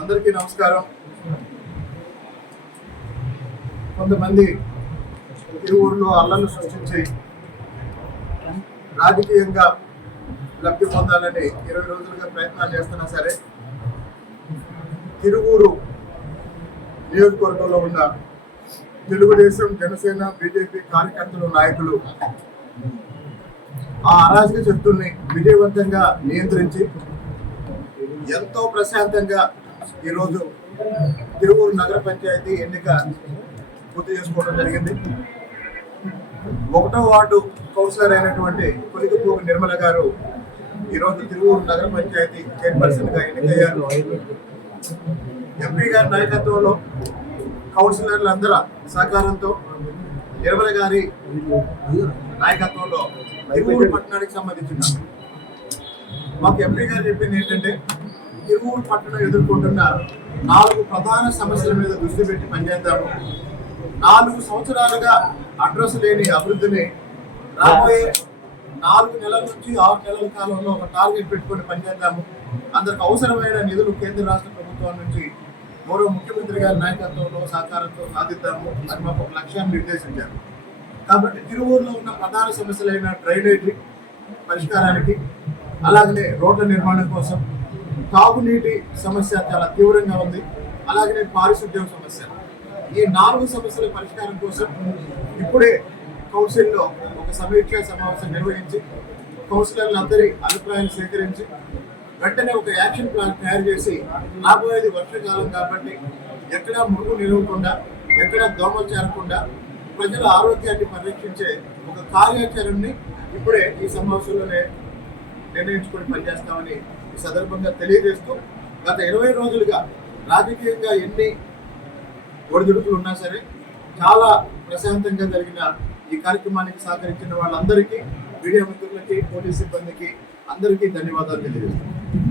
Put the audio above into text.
అందరికీ నమస్కారం. కొంతమంది తిరువూరులో అల్లర్లు సృష్టించి రాజకీయంగా లబ్ధి పొందాలని 20 రోజులుగా ప్రయత్నాలు చేస్తున్నా సరే తిరువూరు నియోజకవర్గంలో ఉన్న తెలుగుదేశం, జనసేన, బీజేపీ కార్యకర్తలు, నాయకులు ఆ అరాజక శక్తుల్ని విజయవంతంగా నియంత్రించి ఎంతో ప్రశాంతంగా ఈరోజు తిరువూరు నగర పంచాయతీ ఎన్నిక పూర్తి చేసుకోవడం జరిగింది. 1వ వార్డు కౌన్సిలర్ అయినటువంటి కొలిగిపోగు నిర్మల గారు ఈరోజు తిరువూరు నగర పంచాయతీ చైర్పర్సన్ గా ఎన్నికయ్యారు. ఎంపీ గారి నాయకత్వంలో కౌన్సిలర్లందరూ సహకారంతో నిర్మల గారి నాయకత్వంలో తిరువూరు పట్టణానికి సంబంధించిన మాకు ఎంపీ గారు చెప్పింది ఏంటంటే, తిరువూరు పట్టణం ఎదుర్కొంటున్న 4 ప్రధాన సమస్యల మీద దృష్టి పెట్టి పనిచేద్దాము. 4 సంవత్సరాలుగా అడ్రస్ లేని అభివృద్ధిని రాబోయే 4 నెలల నుంచి 6 నెలల కాలంలో ఒక టార్గెట్ పెట్టుకొని పనిచేద్దాము. అందుకు అవసరమైన నిధులు కేంద్ర రాష్ట్ర ప్రభుత్వం నుంచి గౌరవ ముఖ్యమంత్రి గారి నాయకత్వంలో సహకారంతో సాధిద్దాము అని మాకు ఒక లక్ష్యాన్ని నిర్దేశించారు. కాబట్టి తిరువూరులో ఉన్న ప్రధాన సమస్యలైన డ్రైనేజీ పరిష్కారానికి, అలాగనే రోడ్ల నిర్మాణం కోసం, తాగునీటి సమస్య చాలా తీవ్రంగా ఉంది, అలాగనే పారిశుద్ధ్యం సమస్య, ఈ 4 సమస్యల పరిష్కారం కోసం ఇప్పుడే కౌన్సిల్లో ఒక సమీక్షా సమావేశం నిర్వహించి కౌన్సిలర్లందరి అభిప్రాయాలు సేకరించి వెంటనే ఒక యాక్షన్ ప్లాన్ తయారు చేసి రాబోయేది వర్షాకాలం కాబట్టి ఎక్కడా మురుగు నిలవకుండా, ఎక్కడా దోమలు చేరకుండా ప్రజల ఆరోగ్యాన్ని పరిరక్షించే ఒక కార్యాచరణని ఇప్పుడే ఈ సమావేశంలోనే నిర్ణయించుకొని పనిచేస్తామని ఈ సందర్భంగా తెలియజేస్తూ, గత 20 రోజులుగా రాజకీయంగా ఎన్ని ఒడిదుడుకులు ఉన్నా సరే చాలా ప్రశాంతంగా జరిగిన ఈ కార్యక్రమానికి సహకరించిన వాళ్ళందరికీ, మీడియా మిత్రులకి, పోలీస్ సిబ్బందికి అందరికీ ధన్యవాదాలు తెలియజేస్తున్నాను.